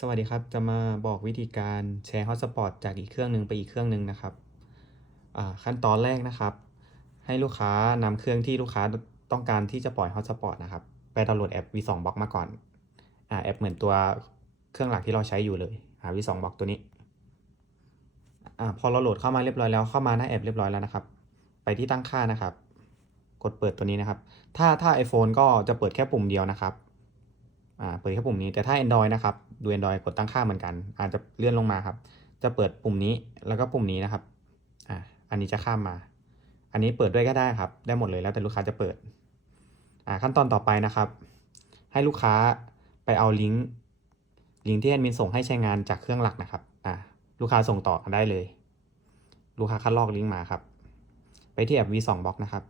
สวัสดีครับ จะมาบอกวิธีการแชร์ฮอตสปอตจากอีกเครื่องหนึ่งไปอีกเครื่องหนึ่งนะครับ ขั้นตอนแรกนะครับ ให้ลูกค้านำเครื่องที่ลูกค้าต้องการที่จะปล่อยฮอตสปอตนะครับ ไปดาวน์โหลดแอป V2 Box มาก่อนอแอปเหมือนตัวเครื่องหลักที่เราใช้อยู่เลยอ่า V2 Box ตัวนี้อพอเราโหลดเข้ามาเรียบร้อยแล้วเข้ามาหน้าแอปเรียบร้อยแล้วนะครับ ไปที่ตั้งค่านะครับ กดเปิดตัวนี้นะครับ ถ้าถ้า iPhone ก็จะเปิดแค่ปุ่มเดียวนะครับ อ่าเปิดแค่ปุ่มนี้แต่ถ้า Android นะครับดู Android กดตั้งค่าเหมือนกัน อาจจะเลื่อนลงมาครับ จะเปิดปุ่มนี้แล้วก็ปุ่มนี้นะครับอ่าอันนี้จะข้ามมา อันนี้เปิดด้วยก็ได้ครับ ได้หมดเลยแล้วแต่ลูกค้าจะเปิดอ่าขั้นตอนต่อไปนะครับ ให้ลูกค้าไปเอาลิงก์ลิงก์ที่แอดมินส่งให้ใช้งานจากเครื่องหลักนะครับอ่าลูกค้าส่งต่อกันได้เลย ลูกค้าคัดลอกลิงก์มาครับ ไปที่แอป V2 Box นะครับ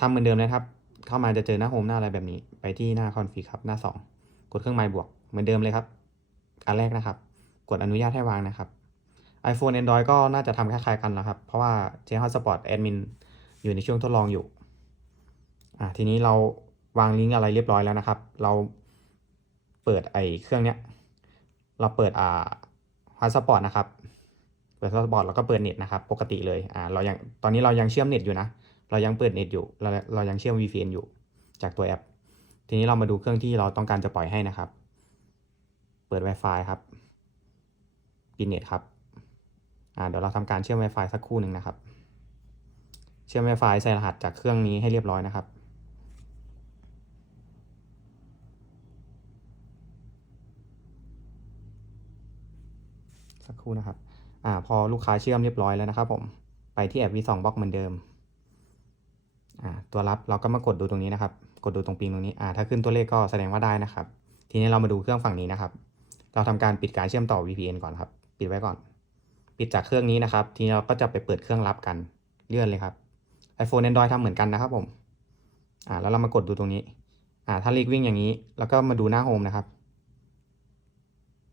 ทำเหมือนเดิมนะครับ เข้ามาจะเจอหน้าโฮมหน้าอะไรแบบนี้ ไปที่หน้าคอนฟิกครับหน้า 2 กดเครื่องหมายบวกเหมือนเดิมเลยครับ อันแรกนะครับ กดอนุญาตให้วางนะครับ iPhone Android ก็น่าจะทำคล้ายๆกันแล้วครับ เพราะว่าเจ Hotspot Admin อยู่ในช่วงทดลองอยู่อ่าทีนี้เราวางลิงก์อะไรเรียบร้อยแล้วนะครับ เราเปิดไอเครื่องเนี้ย เราเปิดอ่า Hotspot นะครับ เปิด Hotspot แล้วก็เปิดเน็ตนะครับ ปกติเลยอ่าเรายังตอนนี้เรายังเชื่อมเน็ตอยู่นะ เรายังเปิดเน็ตอยู่ เราเรายังเชื่อม VPN อยู่จากตัวแอป ทีนี้เรามาดูเครื่องที่เราต้องการจะปล่อยให้นะครับ เปิด Wi-Fi ครับปิดเน็ตครับอ่าเดี๋ยวเราทำการเชื่อม Wi-Fi สักครู่หนึ่งนะครับ เชื่อม Wi-Fi ใส่รหัสจากเครื่องนี้ให้เรียบร้อยนะครับสักครู่นะครับ อ่า พอลูกค้าเชื่อมเรียบร้อยแล้วนะครับผม ไปที่แอป V2 Box เหมือนเดิม ตัวรับเราก็มากดดูตรงนี้นะครับ กดดูตรงปิงตรงนี้อ่าถ้าขึ้นตัวเลขก็แสดงว่าได้นะครับ ทีนี้เรามาดูเครื่องฝั่งนี้นะครับ เราทำการปิดการเชื่อมต่อ VPN ก่อนครับ ปิดไว้ก่อน ปิดจากเครื่องนี้นะครับ ทีนี้เราก็จะไปเปิดเครื่องรับกัน เลื่อนเลยครับ iPhone Android ทำเหมือนกันนะครับผมอ่าแล้วเรามากดดูตรงนี้อ่าถ้าลีกวิ่งอย่างนี้ แล้วก็มาดูหน้าโฮมนะครับ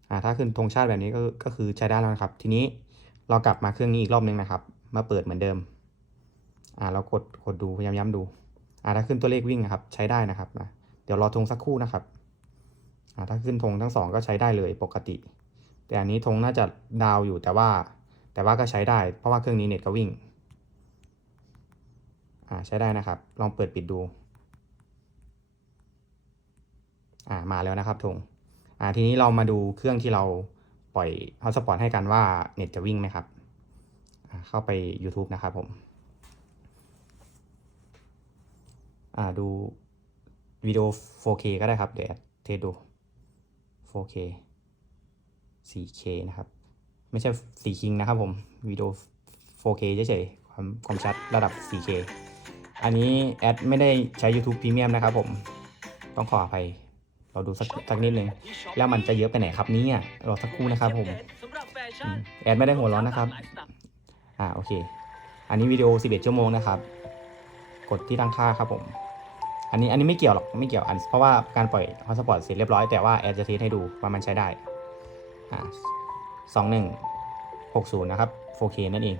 อ่าถ้าขึ้นธงชาติแบบนี้ก็ก็คือใช้ได้แล้วนะครับ ทีนี้เรากลับมาเครื่องนี้อีกรอบนึงนะครับ มาเปิดเหมือนเดิม อ่าเรากดกดดูพยายามย้ำดูอ่าถ้าขึ้นตัวเลขวิ่งนะครับ ใช้ได้นะครับนะเดี๋ยวรอธงสักครู่นะครับอ่าถ้าขึ้นธงทั้งสองก็ใช้ได้เลยปกติ แต่อันนี้ธงน่าจะดาวอยู่แต่ว่า แต่ว่าก็ใช้ได้ เพราะว่าเครื่องนี้เน็ตก็วิ่งอ่าใช้ได้นะครับ ลองเปิดปิดดูอ่ามาแล้วนะครับธงอ่าทีนี้เรามาดูเครื่องที่เราปล่อยฮอตสปอตให้กันว่าเน็ตจะวิ่งไหมครับ เข้าไป YouTube นะครับผม อ่า ดูวิดีโอ 4K ก็ได้ครับ เดี๋ยวเทสดู 4K 4K นะครับ ไม่ใช่4คิงนะครับผมวิดีโอ 4K เฉยๆความความชัดระดับ 4K อันนี้แอดไม่ได้ใช้ YouTube Premium นะครับผม ต้องขออภัย เราดูสักสักนิดนึง แล้วมันจะเยอะไปไหนครับนี่รอสักครู่นะครับผมอืมแอดไม่ได้หัวร้อนนะครับ อ่าโอเค อันนี้วิดีโอ 11 ชั่วโมงนะครับ กดที่ตั้งค่าครับผม อันนี้อันนี้ไม่เกี่ยวหรอกไม่เกี่ยวอันเพราะว่าการปล่อยฮอตสปอตเสร็จเรียบร้อยแต่ว่าแอดจะทีให้ดูว่ามันใช้ได้อ่าสองหนึ่งหกศูนย์นะครับ 4K นั่นเอง